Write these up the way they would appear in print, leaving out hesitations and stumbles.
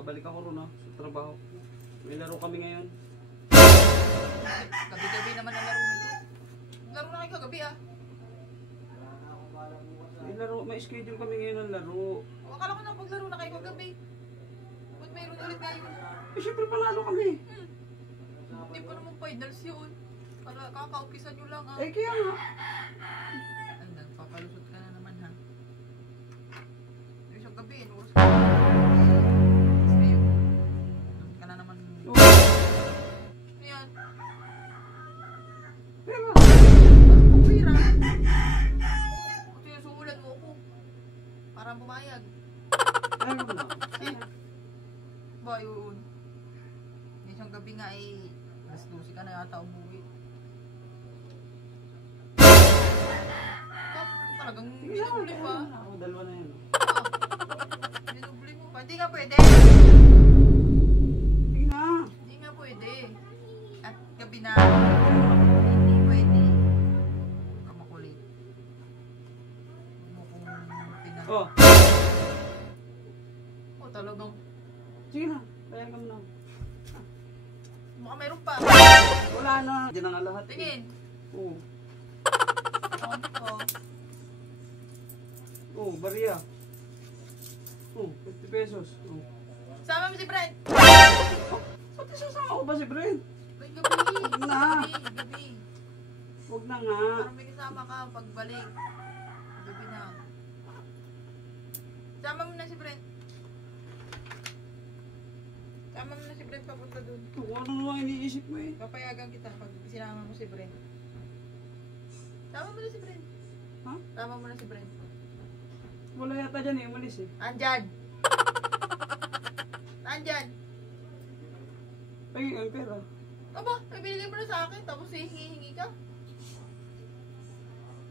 babalik ako ron sa trabaho. May laro kami ngayon. Gabi-gabi naman ang laro nito. Laro na kayo kagabi May laro, may schedule kami ngayon ng laro. Akala ko na paglaro na kayo kagabi. Ba't mayroon ulit ngayon? Eh syempre panalo kami. Hindi pa naman finals yun. Para kakaumpisan nyo lang Eh kaya nga. Ay, nagpapalusot ka na naman ha. Isang gabi, inuros ka na. Ka na naman. Ayan. Pero Ang pira. Kung sinusumulan mo ako. Para bumayag. ano na? Ba yun? Isang gabi nga alas 12 ka na yata umuwi. Talagang binubuli pa. Ako, dalawa na yan. Binubuli mo pa. Hindi nga pwede. Hindi na. Hindi nga pwede. At gabi na. Hindi pwede. Kamakulit. Mo kung pinag... Oh, Oh, talagang. sige na. Bayan ka mo na. Baka mayroon pa. Wala na. Diyan ang lahat. Tingin. Oo. Oh. Oh, bariya. Oh, 50 pesos. Oh. Sama mo si Brent. Ba't isasama ko ba si Brent? Ay, gabi. Na. Gabi. Huwag na nga. Parang may kasama ka pagbalik. Gabi na. Sama mo na si Brent. Sama mo na si Brent papunta dun. Kung ano naman iniisip mo eh. Papayagan kita pag sinama mo si Brent. Sama mo na si Brent. Ha? Sama mo na si Brent. Wala yata dyan eh, umalis eh. Andyan! Andyan! Ay, ang pera. Aba, may binigay mo na sa akin tapos hihingi ka.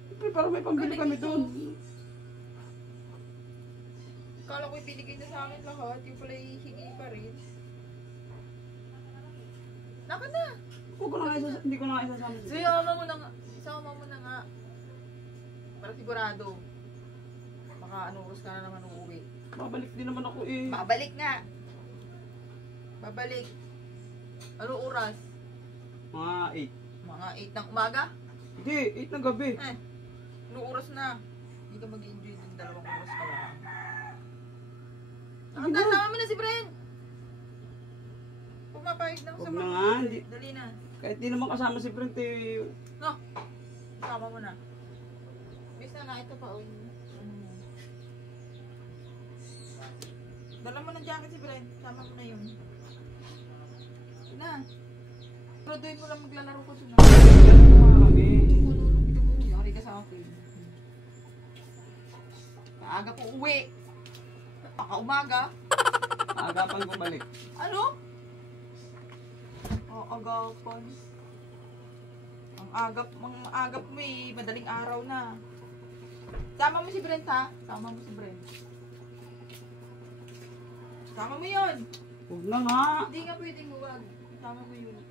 Siyempre, parang may pambili kami doon. Kala ko ibinigay na sa akin lahat, yung pala hihingi pa rin. Naka na! Huwag ko na nga hindi ko na nga isasama si Brent. Isama mo na nga. Isama mo na nga. Para sigurado. Baka anong oras ka na naman uuwi. Babalik din naman ako eh. Babalik nga! Babalik. Anong oras? Mga Mga 8 ng umaga? 8. Hindi, 8 ng gabi. Anong oras na? Hindi ka mag-enjoy ng 2 oras ka lang. Sige na. Nakasama mo na si Brent! Pumapahig na ako sa Huwag na mga. nga, hindi. Dali na. Kahit di naman kasama si Brent eh. No! Sama mo na. Miss na ito pa. Dala mo ng jacket si Brent. Sama mo na yun. Na. Pero doon mo lang maglalaro ko doon. Kami. Yari ka sa akin. Maaga po uwi. Baka umaga. Agapan ko balik. Ano? Agapan. Ang agap mo eh. Madaling araw na. Sama mo si Brent ha? Sama mo si Brent. Sama mo yun. Huwag na nga. Hindi nga pwedeng huwag. Sama mo yun.